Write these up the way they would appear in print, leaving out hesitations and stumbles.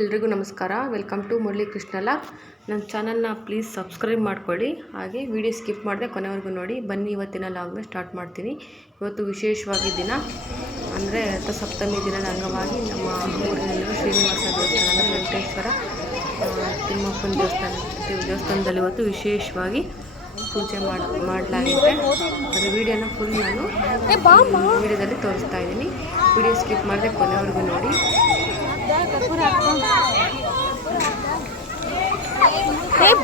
ಎಲ್ರಿಗೂ ನಮಸ್ಕಾರ. Welcome to Murali Krishna log. ನನ್ನ ಚಾನಲ್ನ ಪ್ಲೀಸ್ ಸಬ್ಸ್ಕ್ರೈಬ್ ಮಾಡ್ಕೊಳ್ಳಿ. ಹಾಗೆ ವಿಡಿಯೋ ಸ್ಕಿಪ್ ಮಾಡದೆ ಕೊನೆವರೆಗೂ ನೋಡಿ. ಬನ್ನಿ ಇವತ್ತಿನ ಲಾಗ್ನ ಸ್ಟಾರ್ಟ್ ಮಾಡ್ತೀನಿ. ಇವತ್ತು ವಿಶೇಷವಾಗಿ ದಿನ ಅಂದರೆ ರಥಸಪ್ತಮಿ ದಿನದ ಅಂಗವಾಗಿ ನಮ್ಮ ಊರಿನಲ್ಲಿರುವ ಶ್ರೀನಿವಾಸ ದೇವಸ್ಥಾನ ವೆಂಕಟೇಶ್ವರ ತಿಮ್ಮಪ್ಪನ ದೇವಸ್ಥಾನದಲ್ಲಿ ಇವತ್ತು ವಿಶೇಷವಾಗಿ ಪೂಜೆ ಮಾಡಲಾಗಿದೆ. ಅದರ ವಿಡಿಯೋನ ಫುಲ್ ನಾನು ವಿಡಿಯೋದಲ್ಲಿ ತೋರಿಸ್ತಾ ಇದ್ದೀನಿ. ವಿಡಿಯೋ ಸ್ಕಿಪ್ ಮಾಡದೆ ಕೊನೆವರೆಗೂ ನೋಡಿ.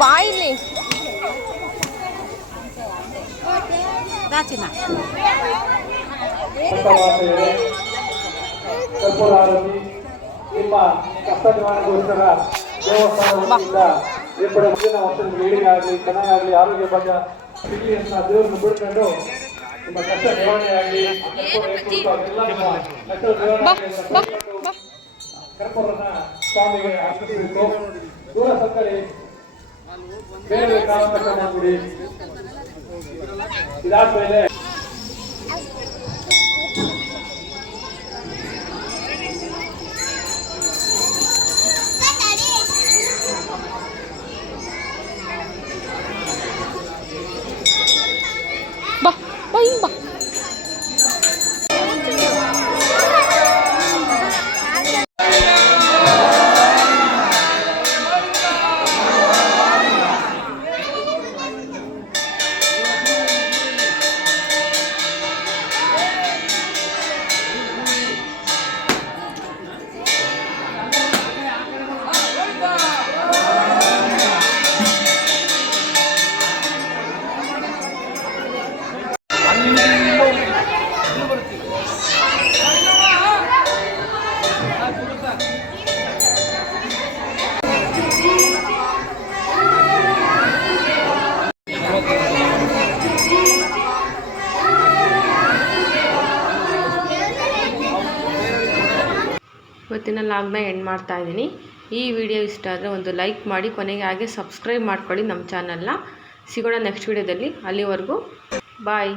ಬಾಯಿಲಿ ನಿಮ್ಮ ಕಷ್ಟ ನಿವಾರಣೆಗೋಸ್ಕರ ದೇವಸ್ಥಾನದಿಂದ ಏರ್ಪಡೆ ಮುಂದಿನ ವರ್ಷದ ಬೇಡಿಕೆಯಾಗಲಿ ಚೆನ್ನಾಗಾಗಲಿ ಆರೋಗ್ಯ ಭಾಗ್ಯ ಸಿಗಲಿ ಅಂತ ದೇವರನ್ನು ಬಿಡ್ಕೊಂಡು ನಿಮ್ಮ ಕಷ್ಟ ನಿವಾರಣೆ ಆಗಲಿ ಕರ್ಪೂರನ ಸ್ವಾಮಿಗೆ ಅರ್ಪಿಸಬೇಕು. ದೂರ ಸಕ್ಕರೆ ಬೇರೆ ಕಾರಣಕ್ಕೆ ಮಾಡ್ಬಿಡಿ. ಇದಾದ್ಮೇಲೆ ಇವತ್ತಿನ ಲಾಗ್ನ ಎಂಡ್ ಮಾಡ್ತಾ ಇದ್ದೀನಿ. ಈ ವಿಡಿಯೋ ಇಷ್ಟ ಆದರೆ ಒಂದು ಲೈಕ್ ಮಾಡಿ, ಕೊನೆಗೆ ಹಾಗೆ ಸಬ್ಸ್ಕ್ರೈಬ್ ಮಾಡ್ಕೊಳ್ಳಿ ನಮ್ಮ ಚಾನಲ್ನ. ಸಿಗೋಣ ನೆಕ್ಸ್ಟ್ ವಿಡಿಯೋದಲ್ಲಿ. ಅಲ್ಲಿವರೆಗೂ ಬಾಯ್.